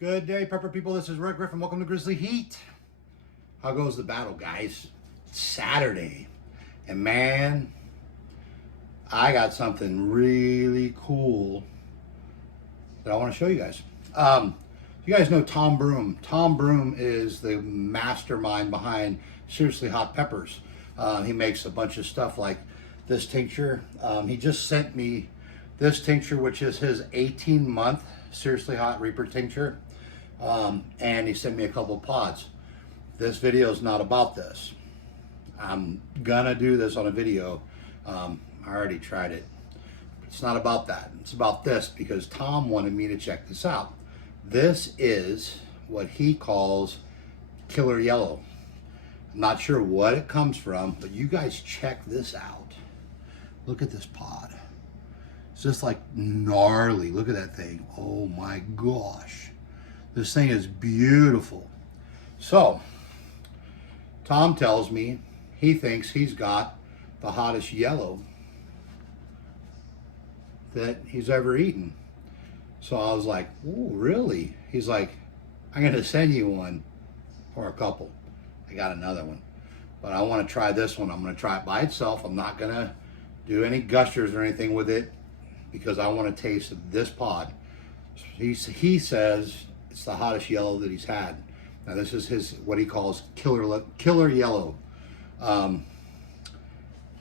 Good day, Pepper people. This is Rick Griffin. Welcome to Grizzly Heat. How goes the battle, guys? It's Saturday. And man, I got something really cool that I want to show you guys. You guys know Tom Broome. Tom Broome is the mastermind behind Seriously Hot Peppers. He makes a bunch of stuff like this tincture. He just sent me this tincture, which is his 18-month Seriously Hot Reaper tincture. And he sent me a couple pods. This video is not about this. I'm gonna do this on a video. I already tried it. It's not about that. It's about this because Tom wanted me to check this out. This is what he calls killer yellow. I'm not sure what it comes from, but you guys check this out. Look at this pod. It's just like gnarly. Look at that thing. Oh my gosh. This thing is beautiful. So, Tom tells me he thinks he's got the hottest yellow that he's ever eaten. So I was like, oh, really? He's like, I'm going to send you one or a couple. I got another one. But I want to try this one. I'm going to try it by itself. I'm not going to do any gusters or anything with it because I want to taste this pod. He says it's the hottest yellow that he's had. Now this is his, what he calls killer yellow. I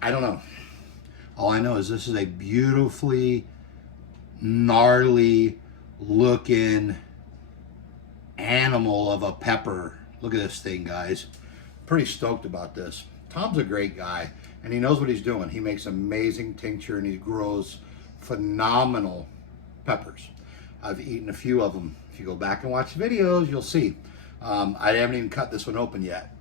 don't know. All I know is this is a beautifully gnarly looking animal of a pepper. Look at this thing, guys. Pretty stoked about this. Tom's a great guy and he knows what he's doing. He makes amazing tincture and he grows phenomenal peppers. I've eaten a few of them. If you go back and watch the videos, you'll see. I haven't even cut this one open yet.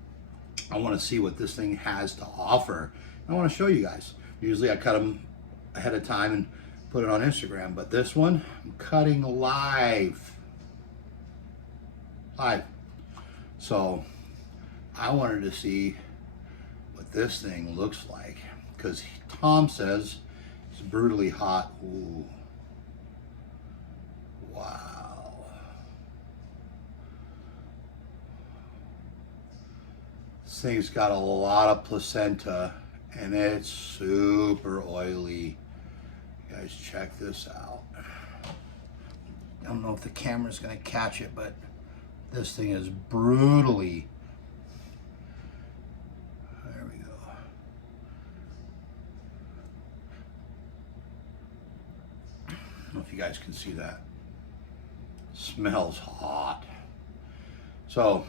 I want to see what this thing has to offer. I want to show you guys. Usually I cut them ahead of time and put it on Instagram, but this one I'm cutting live. So I wanted to see what this thing looks like because Tom says it's brutally hot. Ooh. Wow. This thing's got a lot of placenta and it's super oily. You guys check this out. I don't know if the camera's gonna catch it, but this thing is brutally. There we go. I don't know if you guys can see that. Smells hot. So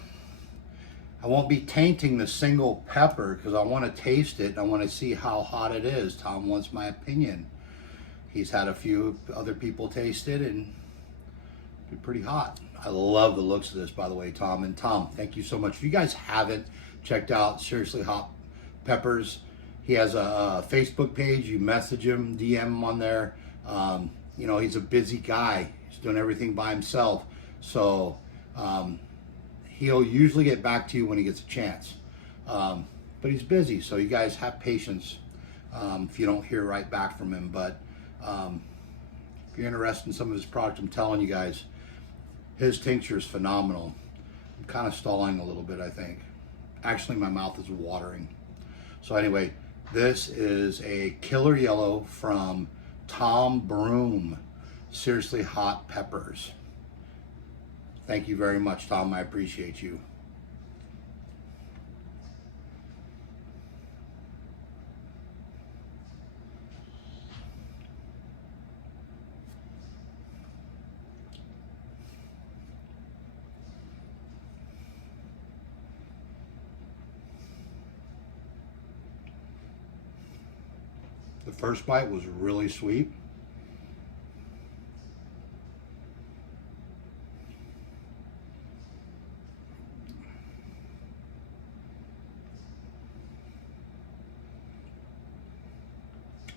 I won't be tainting the single pepper because I want to taste it. I want to see how hot it is. Tom wants my opinion. He's had a few other people taste it and it's pretty hot. I love the looks of this, by the way, Tom. And Tom, thank you so much. If you guys haven't checked out Seriously Hot Peppers, he has a Facebook page. You message him, DM him on there. You know, he's a busy guy. He's doing everything by himself. So he'll usually get back to you when he gets a chance. But he's busy, so you guys have patience if you don't hear right back from him. But if you're interested in some of his products, I'm telling you guys, his tincture is phenomenal. I'm kind of stalling a little bit, I think. Actually, my mouth is watering. So anyway, this is a killer yellow from Tom Broome, Seriously Hot Peppers. Thank you very much, Tom. I appreciate you. The first bite was really sweet.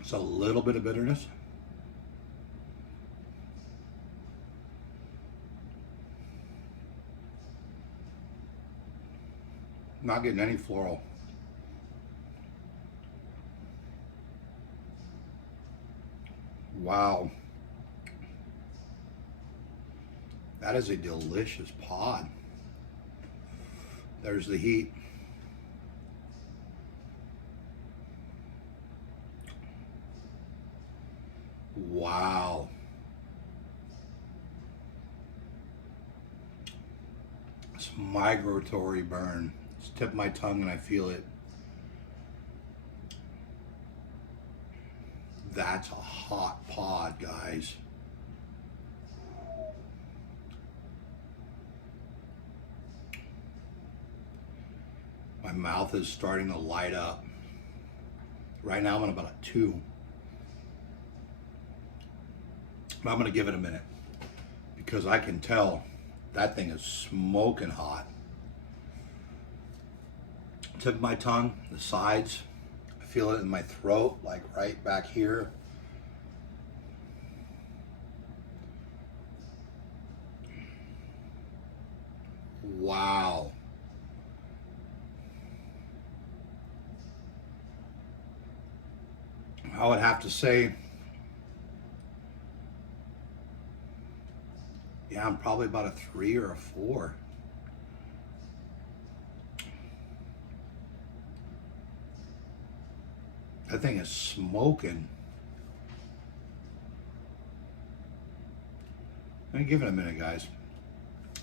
It's a little bit of bitterness. Not getting any floral. Wow. That is a delicious pod. There's the heat. Wow. It's migratory burn. It's tip of my tongue and I feel it. That's a hot pod, guys. My mouth is starting to light up. Right now I'm on about a 2. But I'm gonna give it a minute because I can tell that thing is smoking hot. Tip of my tongue, the sides, I feel it in my throat, like right back here. Wow. I would have to say, yeah, I'm probably about a 3 or a 4. That thing is smoking. Let me give it a minute, guys.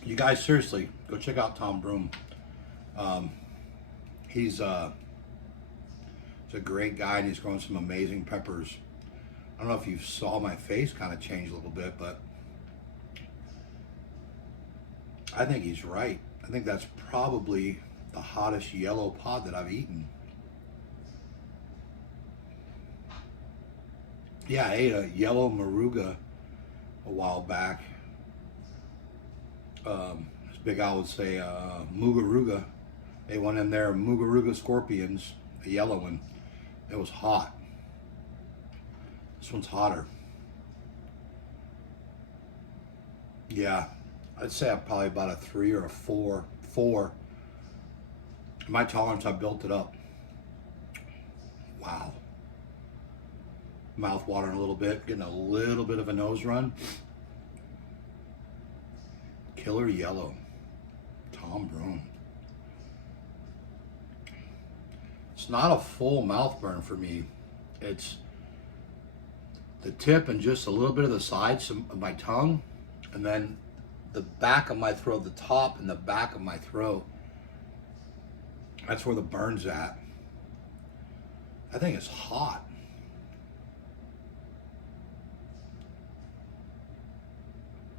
You guys, seriously, go check out Tom Broome. He's a great guy, and he's growing some amazing peppers. I don't know if you saw my face kind of change a little bit, but I think he's right. I think that's probably the hottest yellow pod that I've eaten. Yeah, I ate a yellow Moruga a while back. As Big Al would say, Mugaruga. They went in there, Mugaruga scorpions, a yellow one. It was hot. This one's hotter. Yeah, I'd say I'm probably about a 3 or a 4. 4. My tolerance, I built it up. Wow. Mouth watering a little bit, getting a little bit of a nose run. Killer yellow. Tom Broome. It's not a full mouth burn for me. It's the tip and just a little bit of the sides of my tongue, and then the back of my throat, the top and the back of my throat. That's where the burn's at. I think it's hot.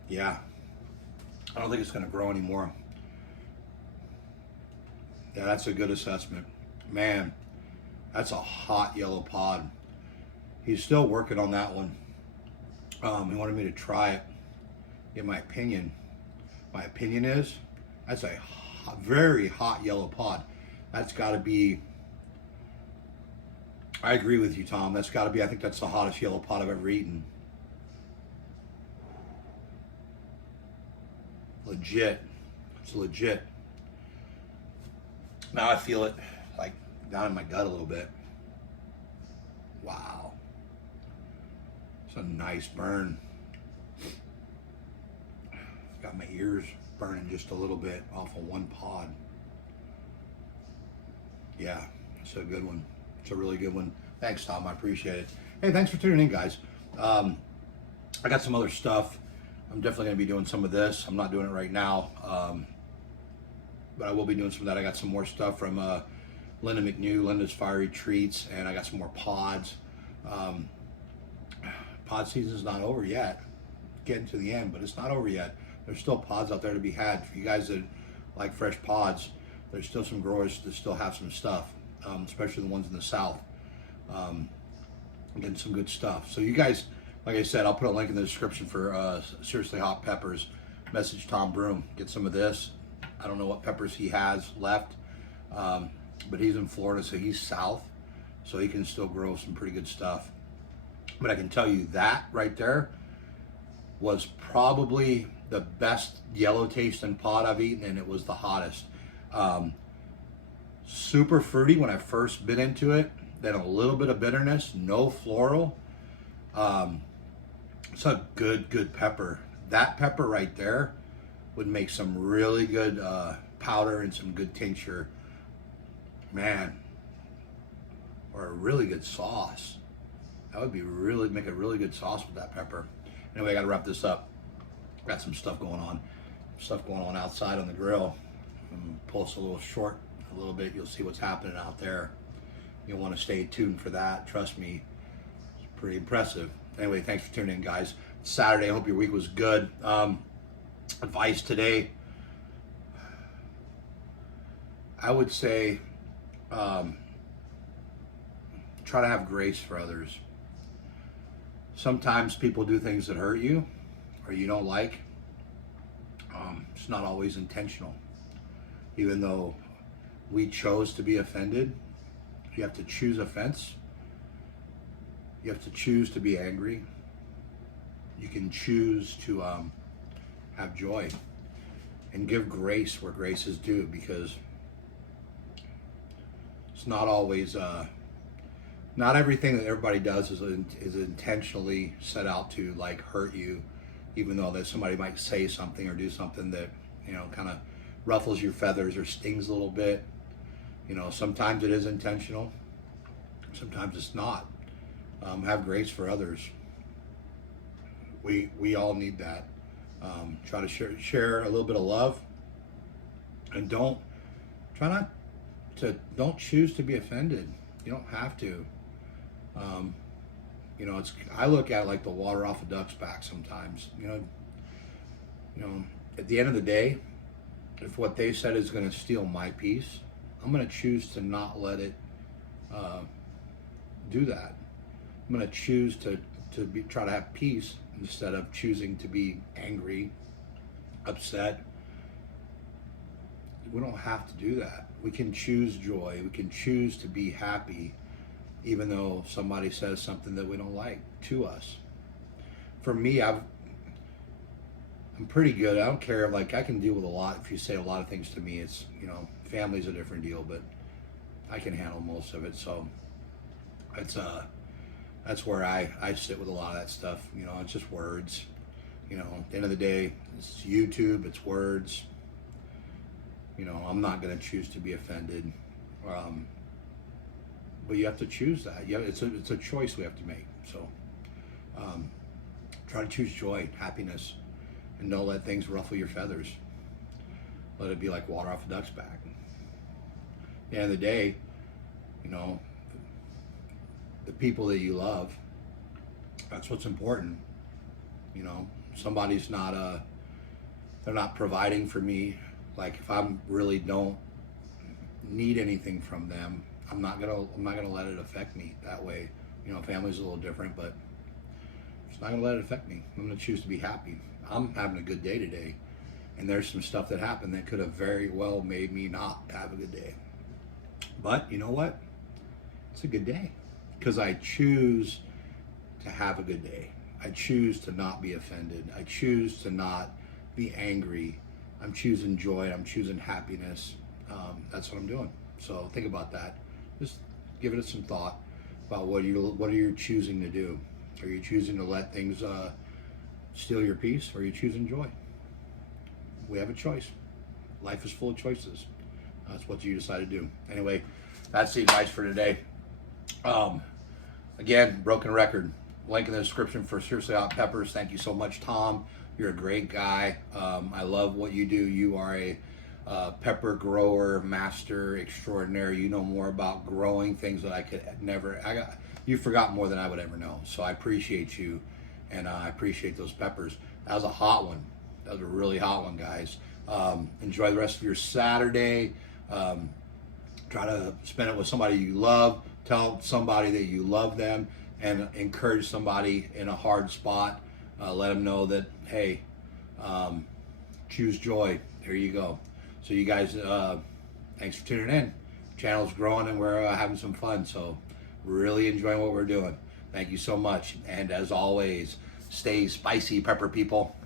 Yeah. I don't think it's going to grow anymore. Yeah, that's a good assessment. Man, that's a hot yellow pod. He's still working on that one. He wanted me to try it, get my opinion. My opinion is, that's a very hot yellow pod. That's got to be, I agree with you, Tom. That's got to be, I think that's the hottest yellow pod I've ever eaten. Legit. It's legit. Now I feel it like down in my gut a little bit. Wow. It's a nice burn. Got my ears burning just a little bit off of one pod. Yeah, it's a good one. It's a really good one. Thanks, Tom. I appreciate it. Hey, thanks for tuning in, guys. I got some other stuff. I'm definitely going to be doing some of this. I'm not doing it right now, but I will be doing some of that. I got some more stuff from Linda McNew, Linda's Fiery Treats, and I got some more pods. Pod season's not over yet. Getting to the end, but it's not over yet. There's still pods out there to be had. For you guys that like fresh pods, there's still some growers that still have some stuff, especially the ones in the south. Getting some good stuff. So you guys, like I said, I'll put a link in the description for Seriously Hot Peppers. Message Tom Broome. Get some of this. I don't know what peppers he has left, but he's in Florida, so he's south, so he can still grow some pretty good stuff. But I can tell you that right there was probably the best yellow tasting pod I've eaten, and it was the hottest. Super fruity when I first bit into it, then a little bit of bitterness, no floral. It's a good pepper. That pepper right there would make some really good powder and some good tincture. Man, or a really good sauce. That would be make a really good sauce with that pepper. Anyway, I gotta wrap this up. Got some stuff going on. Outside on the grill. Pull us a little short a little bit. You'll see what's happening out there. You'll want to stay tuned for that. Trust me, it's pretty impressive. Anyway, thanks for tuning in, guys. It's Saturday. I hope your week was good. Advice today, I would say try to have grace for others. Sometimes people do things that hurt you or you don't like. It's not always intentional. Even though we chose to be offended, you have to choose offense. You have to choose to be angry. You can choose to have joy and give grace where grace is due, because it's not always, not everything that everybody does is intentionally set out to like hurt you, even though that somebody might say something or do something that, you know, kind of ruffles your feathers or stings a little bit. You know, sometimes it is intentional, sometimes it's not. Have grace for others. We all need that. Try to share a little bit of love, and don't choose to be offended. You don't have to. You know, I look at it like the water off a duck's back sometimes. You know, at the end of the day, if what they said is going to steal my peace, I'm going to choose to not let it do that. I'm going to choose to try to have peace instead of choosing to be angry, upset. We don't have to do that. We can choose joy. We can choose to be happy, even though somebody says something that we don't like to us. For me, I'm pretty good. I don't care. Like, I can deal with a lot. If you say a lot of things to me, it's, you know, family's a different deal, but I can handle most of it. So that's where I sit with a lot of that stuff. You know, it's just words. You know, at the end of the day, it's YouTube, it's words. You know, I'm not going to choose to be offended. But you have to choose that. It's a choice we have to make. So try to choose joy, happiness, and don't let things ruffle your feathers. Let it be like water off a duck's back. At the end of the day, you know, the people that you love, that's what's important. You know, somebody's not they're not providing for me. Like, if I really don't need anything from them, I'm not gonna let it affect me that way. You know, family's a little different, but it's not gonna let it affect me. I'm gonna choose to be happy. I'm having a good day today, and there's some stuff that happened that could have very well made me not have a good day. But you know what? It's a good day because I choose to have a good day. I choose to not be offended. I choose to not be angry. I'm choosing joy. I'm choosing happiness. That's what I'm doing. So think about that. Just give it some thought about what are you choosing to do. Are you choosing to let things steal your peace, or are you choosing joy? We have a choice. Life is full of choices. That's what you decide to do. Anyway, that's the advice for today. Again, broken record. Link in the description for Seriously Hot Peppers. Thank you so much, Tom. You're a great guy. I love what you do. You are a pepper grower master extraordinaire. You know more about growing things that I could never. You forgot more than I would ever know. So I appreciate you, and I appreciate those peppers. That was a hot one. That was a really hot one, guys. Enjoy the rest of your Saturday. Try to spend it with somebody you love. Tell somebody that you love them, and encourage somebody in a hard spot. Let them know that, hey, choose joy. There you go. So you guys, thanks for tuning in. Channel's growing and we're having some fun. So really enjoying what we're doing. Thank you so much. And as always, stay spicy, pepper people.